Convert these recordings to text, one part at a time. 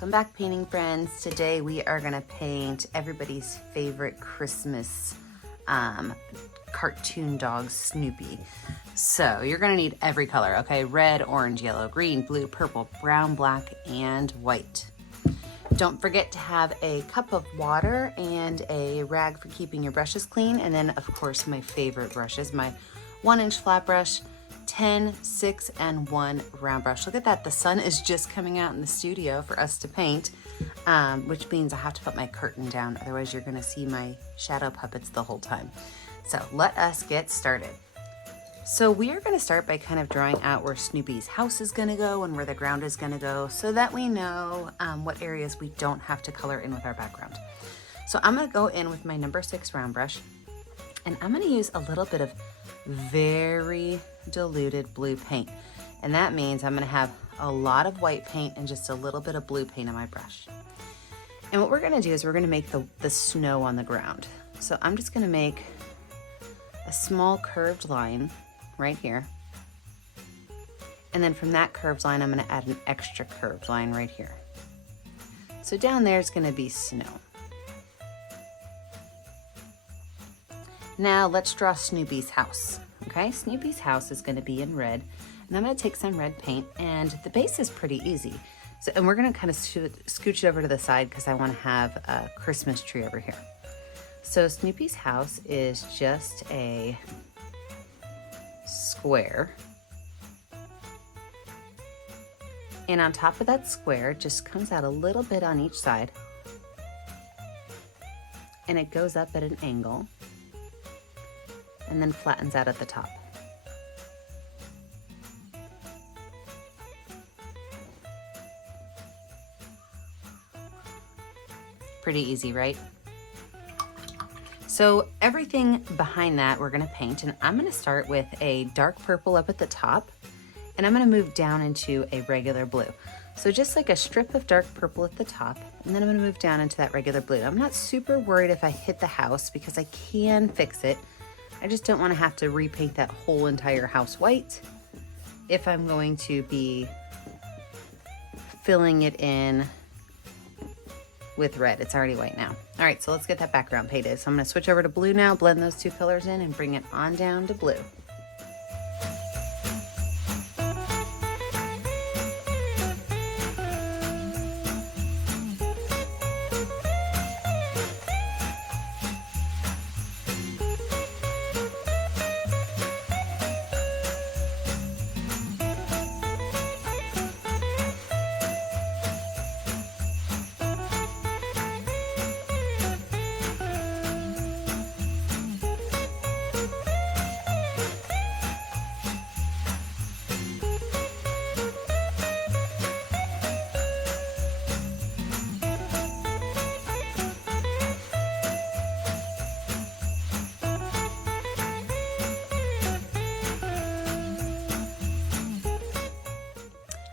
Welcome back, painting friends. Today we are gonna paint everybody's favorite Christmas cartoon dog, Snoopy. So you're gonna need every color, okay? Red, orange, yellow, green, blue, purple, brown, black, and white. Don't forget to have a cup of water and a rag for keeping your brushes clean. And then of course, my favorite brushes, my 1-inch flat brush, 10, 6, and 1 round brush. Look at that, the sun is just coming out in the studio for us to paint, which means I have to put my curtain down, otherwise you're gonna see my shadow puppets the whole time. So let us get started. So we are gonna start by kind of drawing out where Snoopy's house is gonna go and where the ground is gonna go so that we know what areas we don't have to color in with our background. So I'm gonna go in with my number 6 round brush, and I'm gonna use a little bit of very diluted blue paint. And that means I'm gonna have a lot of white paint and just a little bit of blue paint on my brush. And what we're gonna do is we're gonna make the snow on the ground. So I'm just gonna make a small curved line right here. And then from that curved line, I'm gonna add an extra curved line right here. So down there is gonna be snow. Now let's draw Snoopy's house, okay? Snoopy's house is gonna be in red, and I'm gonna take some red paint, and the base is pretty easy. So, and we're gonna kind of scooch it over to the side because I wanna have a Christmas tree over here. So Snoopy's house is just a square. And on top of that square, just comes out a little bit on each side, and it goes up at an angle, and then flattens out at the top. Pretty easy, right? So everything behind that we're gonna paint, and I'm gonna start with a dark purple up at the top, and I'm gonna move down into a regular blue. So just like a strip of dark purple at the top, and then I'm gonna move down into that regular blue. I'm not super worried if I hit the house because I can fix it. I just don't want to have to repaint that whole entire house white if I'm going to be filling it in with red. It's already white now. All right, so let's get that background painted. So I'm going to switch over to blue now, blend those two colors in, and bring it on down to blue.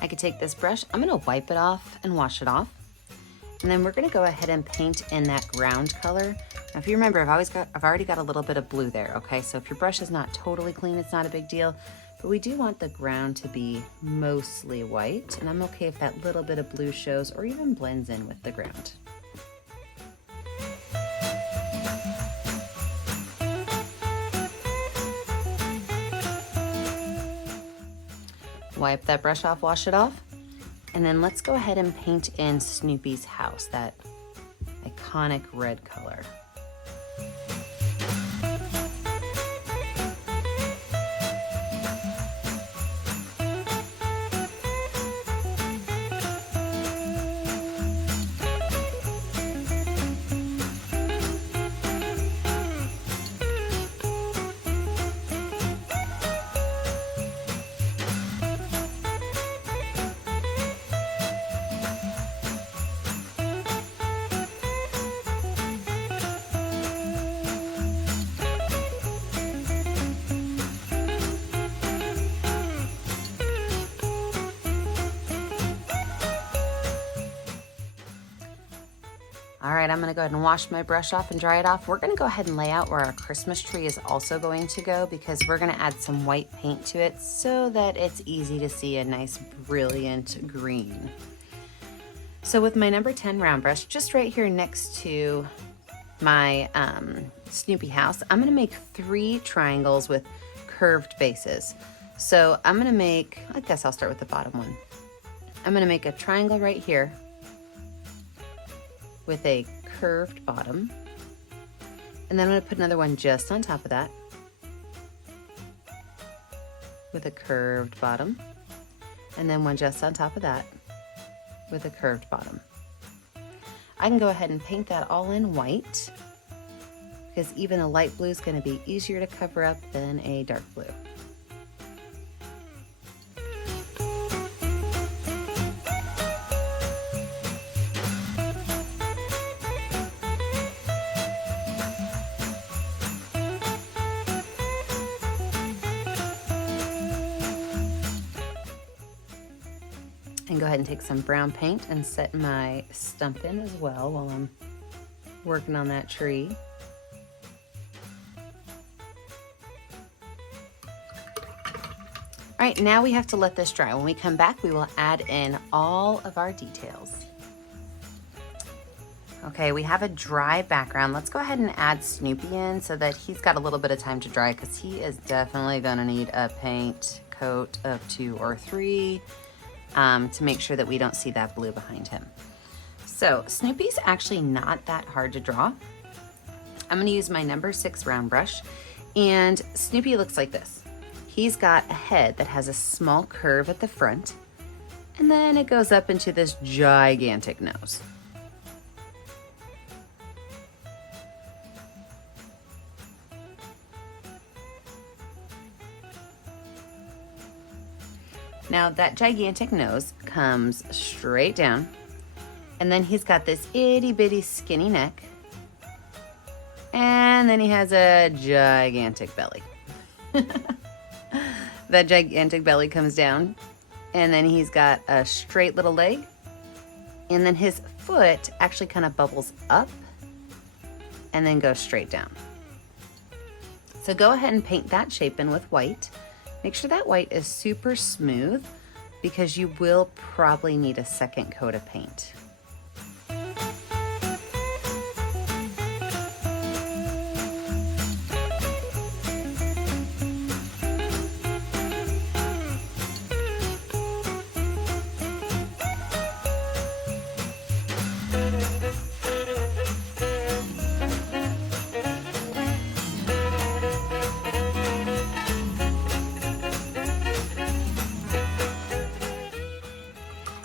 I could take this brush, I'm gonna wipe it off and wash it off. And then we're gonna go ahead and paint in that ground color. Now, if you remember, I've already got a little bit of blue there, okay? So if your brush is not totally clean, it's not a big deal, but we do want the ground to be mostly white, and I'm okay if that little bit of blue shows or even blends in with the ground. Wipe that brush off, wash it off, and then let's go ahead and paint in Snoopy's house, that iconic red color. All right, I'm gonna go ahead and wash my brush off and dry it off. We're gonna go ahead and lay out where our Christmas tree is also going to go because we're gonna add some white paint to it so that it's easy to see a nice brilliant green. So with my number 10 round brush, just right here next to my Snoopy house, I'm gonna make 3 triangles with curved bases. So I'm gonna make, I guess I'll start with the bottom one. I'm gonna make a triangle right here with a curved bottom. And then I'm gonna put another one just on top of that with a curved bottom. And then one just on top of that with a curved bottom. I can go ahead and paint that all in white because even a light blue is going to be easier to cover up than a dark blue. And go ahead and take some brown paint and set my stump in as well while I'm working on that tree. All right, now we have to let this dry. When we come back, we will add in all of our details. Okay, we have a dry background. Let's go ahead and add Snoopy in so that he's got a little bit of time to dry because he is definitely gonna need a paint coat of 2 or 3 to make sure that we don't see that blue behind him. So Snoopy's actually not that hard to draw. I'm gonna use my number 6 round brush, and Snoopy looks like this. He's got a head that has a small curve at the front, and then it goes up into this gigantic nose. Now that gigantic nose comes straight down, and then he's got this itty bitty skinny neck, and then he has a gigantic belly. That gigantic belly comes down, and then he's got a straight little leg, and then his foot actually kind of bubbles up and then goes straight down. So go ahead and paint that shape in with white. Make sure that white is super smooth because you will probably need a second coat of paint.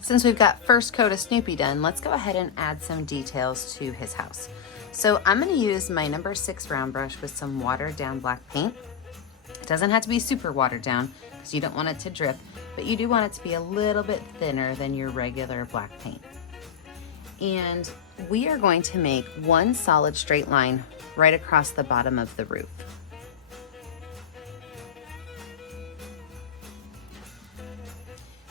Since we've got first coat of Snoopy done, let's go ahead and add some details to his house. So I'm gonna use my number 6 round brush with some watered down black paint. It doesn't have to be super watered down because you don't want it to drip, but you do want it to be a little bit thinner than your regular black paint. And we are going to make one solid straight line right across the bottom of the roof.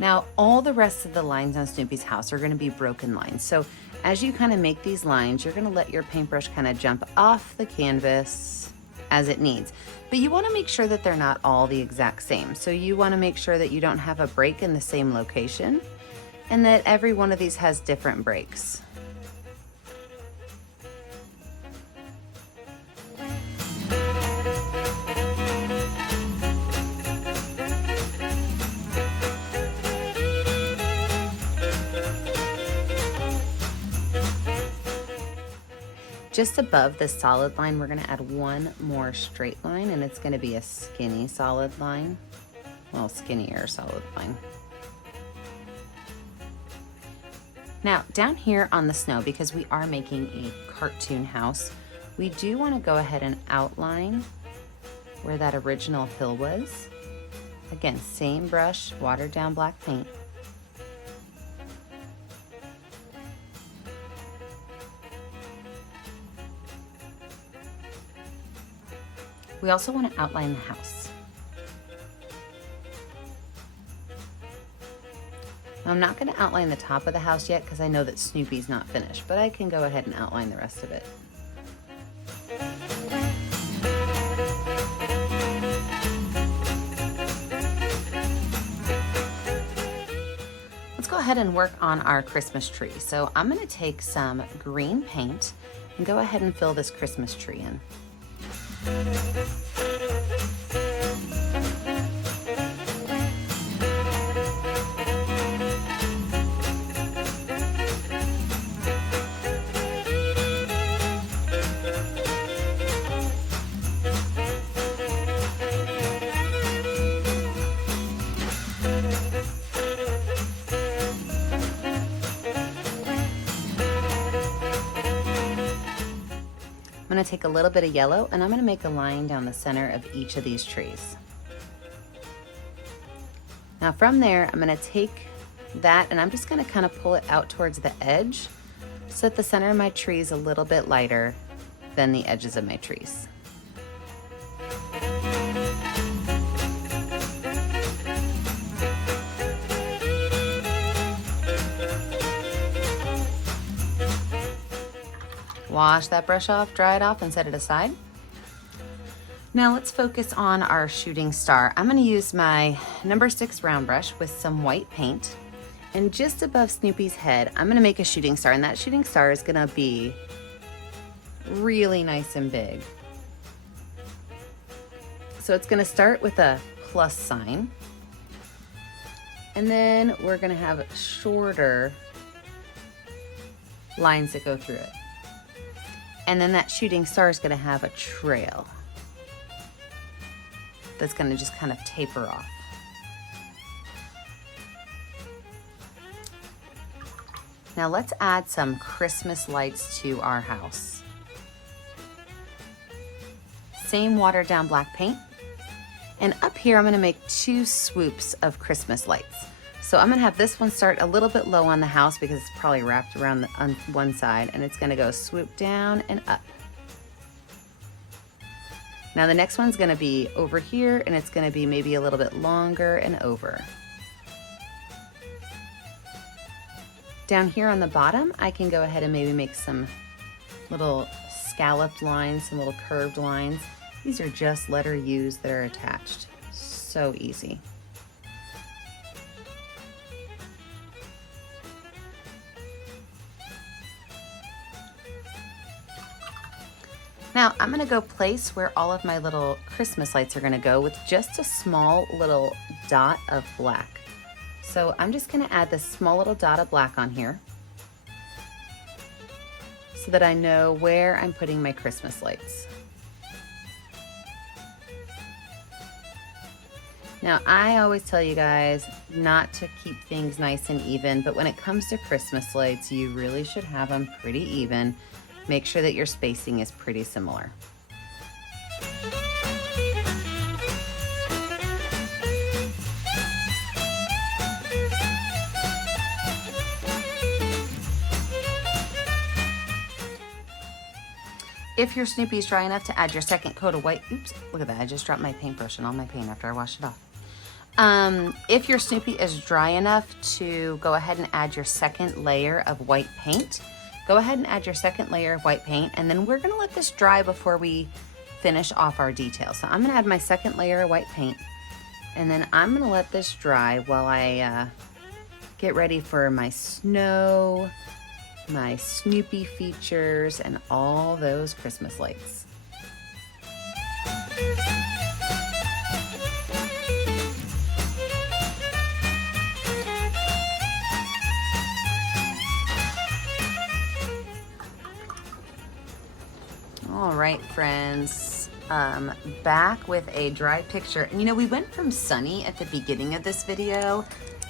Now, all the rest of the lines on Snoopy's house are gonna be broken lines. So as you kind of make these lines, you're gonna let your paintbrush kind of jump off the canvas as it needs. But you wanna make sure that they're not all the exact same. So you wanna make sure that you don't have a break in the same location and that every one of these has different breaks. Just above the solid line, we're gonna add one more straight line, and it's gonna be a skinny solid line. Well, skinnier solid line. Now, down here on the snow, because we are making a cartoon house, we do wanna go ahead and outline where that original hill was. Again, same brush, watered down black paint. We also want to outline the house. Now, I'm not going to outline the top of the house yet because I know that Snoopy's not finished, but I can go ahead and outline the rest of it. Let's go ahead ahead and work on our Christmas tree. So I'm gonna take some green paint and go ahead and fill this Christmas tree in. I'm gonna take a little bit of yellow and I'm gonna make a line down the center of each of these trees. Now from there, I'm gonna take that and I'm just gonna kind of pull it out towards the edge so that the center of my tree is a little bit lighter than the edges of my trees. Wash that brush off, dry it off, and set it aside. Now let's focus on our shooting star. I'm gonna use my number 6 round brush with some white paint. And just above Snoopy's head, I'm gonna make a shooting star, and that shooting star is gonna be really nice and big. So it's gonna start with a plus sign. And then we're gonna have shorter lines that go through it. And then that shooting star is gonna have a trail that's gonna just kind of taper off. Now let's add some Christmas lights to our house. Same watered down black paint. And up here, I'm gonna make 2 swoops of Christmas lights. So I'm gonna have this one start a little bit low on the house because it's probably wrapped around on one side, and it's gonna go swoop down and up. Now the next one's gonna be over here, and it's gonna be maybe a little bit longer and over. Down here on the bottom, I can go ahead and maybe make some little scalloped lines, some little curved lines. These are just letter U's that are attached. So easy. Now I'm gonna go place where all of my little Christmas lights are gonna go with just a small little dot of black. So I'm just gonna add this small little dot of black on here so that I know where I'm putting my Christmas lights. Now, I always tell you guys not to keep things nice and even, but when it comes to Christmas lights, you really should have them pretty even. Make sure that your spacing is pretty similar. If your Snoopy is dry enough to add your second coat of white, oops, look at that, I just dropped my paintbrush and all my paint after I washed it off. If your Snoopy is dry enough to go ahead and add your second layer of white paint, go ahead and add your second layer of white paint, and then we're gonna let this dry before we finish off our details. So I'm gonna add my second layer of white paint, and then I'm gonna let this dry while I get ready for my snow, my Snoopy features, and all those Christmas lights. All right, friends, back with a dry picture. And you know, we went from sunny at the beginning of this video,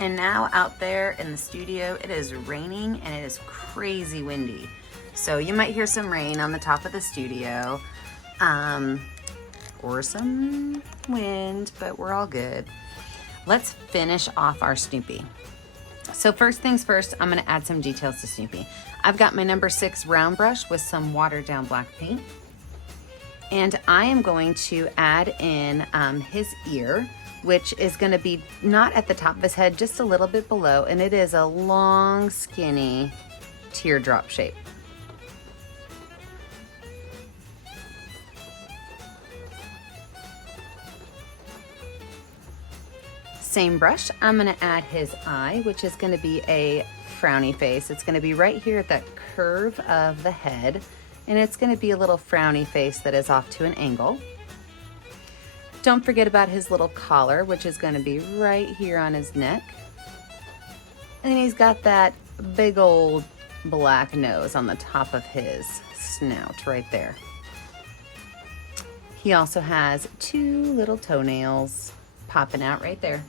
and now out there in the studio, it is raining and it is crazy windy. So you might hear some rain on the top of the studio, or some wind, but we're all good. Let's finish off our Snoopy. So first things first, I'm gonna add some details to Snoopy. I've got my number 6 round brush with some watered down black paint. And I am going to add in his ear, which is gonna be not at the top of his head, just a little bit below. And it is a long, skinny teardrop shape. Same brush, I'm gonna add his eye, which is gonna be a frowny face. It's gonna be right here at that curve of the head, and it's gonna be a little frowny face that is off to an angle. Don't forget about his little collar, which is gonna be right here on his neck. And he's got that big old black nose on the top of his snout right there. He also has 2 little toenails popping out right there.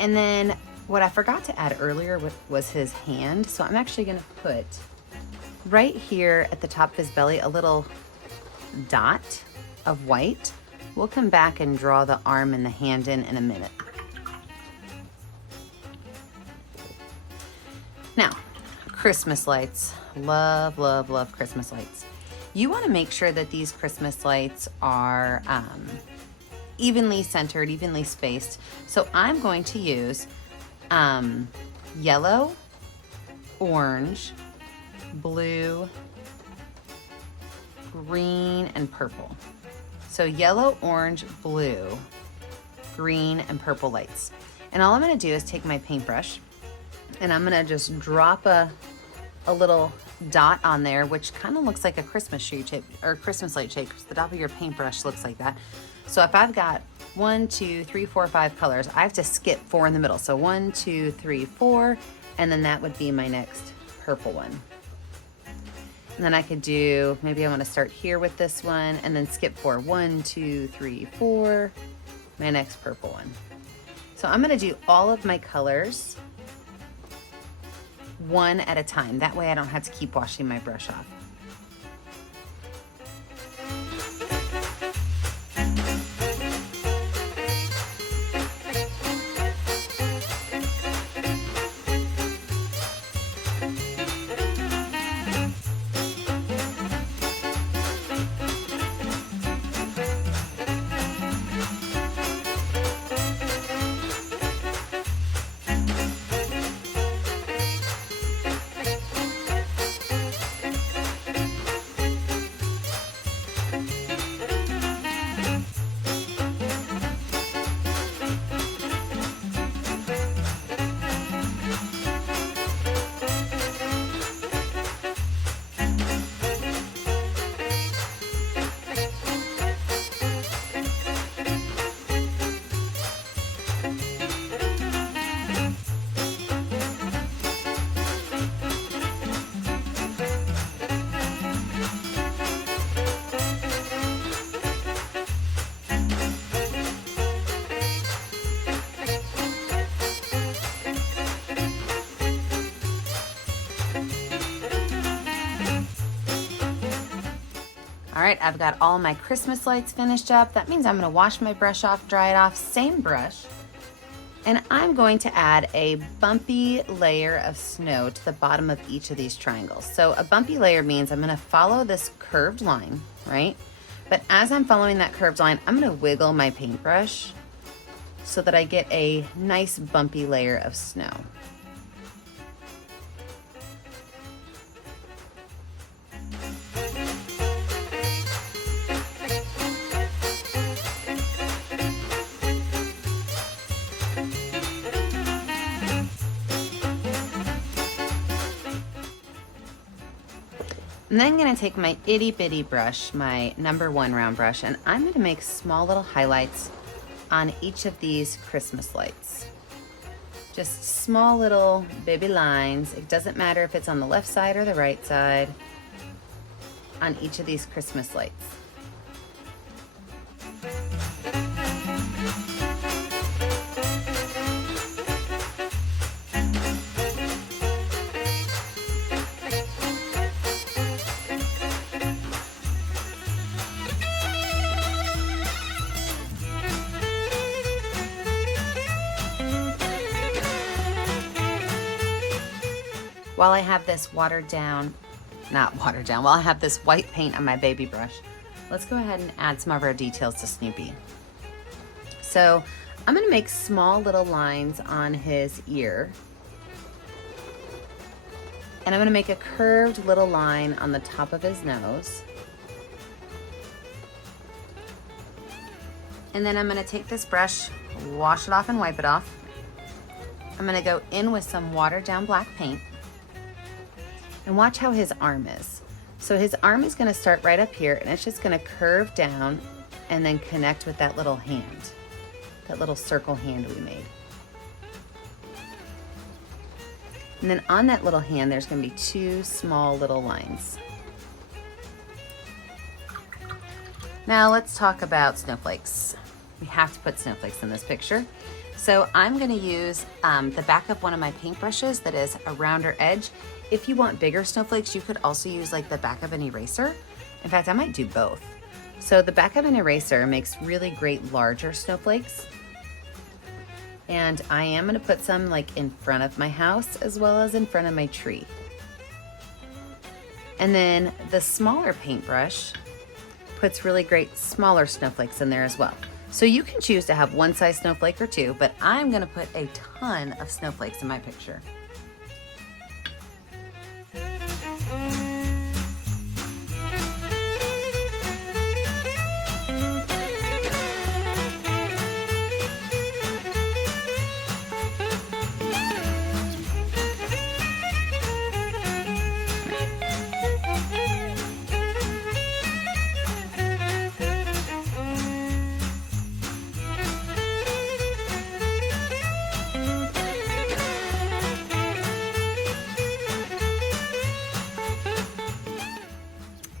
And then what I forgot to add earlier was his hand. So I'm actually gonna put right here at the top of his belly a little dot of white. We'll come back and draw the arm and the hand in a minute. Now, Christmas lights. Love, love, love Christmas lights. You want to make sure that these Christmas lights are evenly centered, evenly spaced. So I'm going to use yellow, orange, blue, green, and purple. So yellow, orange, blue, green, and purple lights. And all I'm going to do is take my paintbrush and I'm going to just drop a little dot on there, which kind of looks like a Christmas tree shape or Christmas light shape, because the top of your paintbrush looks like that. So if I've got 1, 2, 3, 4, 5 colors, I have to skip 4 in the middle. So 1, 2, 3, 4, and then that would be my next purple one. And then I could do, maybe I want to start here with this one and then skip 4. 1, 2, 3, 4, my next purple one. So I'm going to do all of my colors one at a time. That way I don't have to keep washing my brush off. All right, I've got all my Christmas lights finished up. That means I'm gonna wash my brush off, dry it off, same brush. And I'm going to add a bumpy layer of snow to the bottom of each of these triangles. So a bumpy layer means I'm gonna follow this curved line, right? But as I'm following that curved line, I'm gonna wiggle my paintbrush so that I get a nice bumpy layer of snow. And then I'm gonna take my itty bitty brush, my #1 round brush, and I'm gonna make small little highlights on each of these Christmas lights. Just small little baby lines. It doesn't matter if it's on the left side or the right side on each of these Christmas lights. While I have this while I have this white paint on my baby brush, let's go ahead and add some of our details to Snoopy. So I'm gonna make small little lines on his ear. And I'm gonna make a curved little line on the top of his nose. And then I'm gonna take this brush, wash it off and wipe it off. I'm gonna go in with some watered down black paint and watch how his arm is. So his arm is gonna start right up here and it's just gonna curve down and then connect with that little hand, that little circle hand we made. And then on that little hand, there's gonna be two small little lines. Now let's talk about snowflakes. We have to put snowflakes in this picture. So I'm gonna use the back of one of my paintbrushes that is a rounder edge. If you want bigger snowflakes, you could also use like the back of an eraser. In fact, I might do both. So the back of an eraser makes really great larger snowflakes. And I am gonna put some like in front of my house as well as in front of my tree. And then the smaller paintbrush puts really great smaller snowflakes in there as well. So you can choose to have one size snowflake or two, but I'm gonna put a ton of snowflakes in my picture.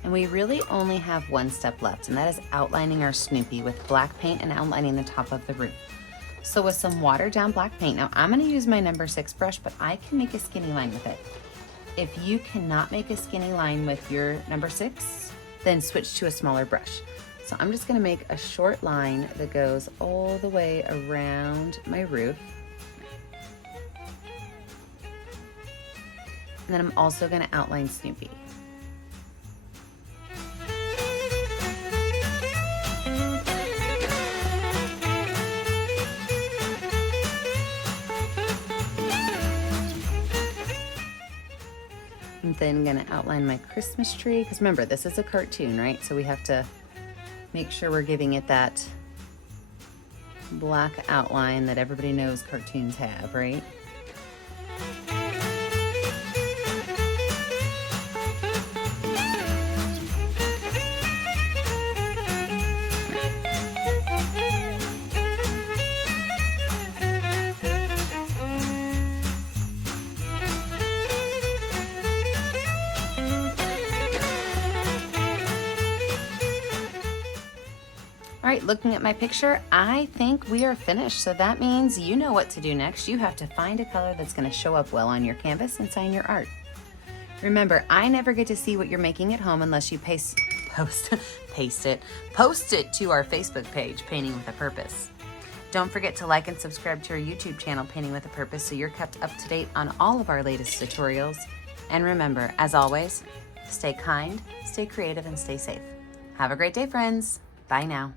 We really only have one step left, and that is outlining our Snoopy with black paint and outlining the top of the roof. So with some watered down black paint, now I'm gonna use my number 6 brush, but I can make a skinny line with it. If you cannot make a skinny line with your number 6, then switch to a smaller brush. So I'm just gonna make a short line that goes all the way around my roof. And then I'm also gonna outline Snoopy. I'm then gonna outline my Christmas tree, because remember, this is a cartoon, right? So we have to make sure we're giving it that black outline that everybody knows cartoons have, right? All right, looking at my picture, I think we are finished. So that means you know what to do next. You have to find a color that's gonna show up well on your canvas and sign your art. Remember, I never get to see what you're making at home unless you post it to our Facebook page, Painting with a Purpose. Don't forget to like and subscribe to our YouTube channel, Painting with a Purpose, so you're kept up to date on all of our latest tutorials. And remember, as always, stay kind, stay creative, and stay safe. Have a great day, friends. Bye now.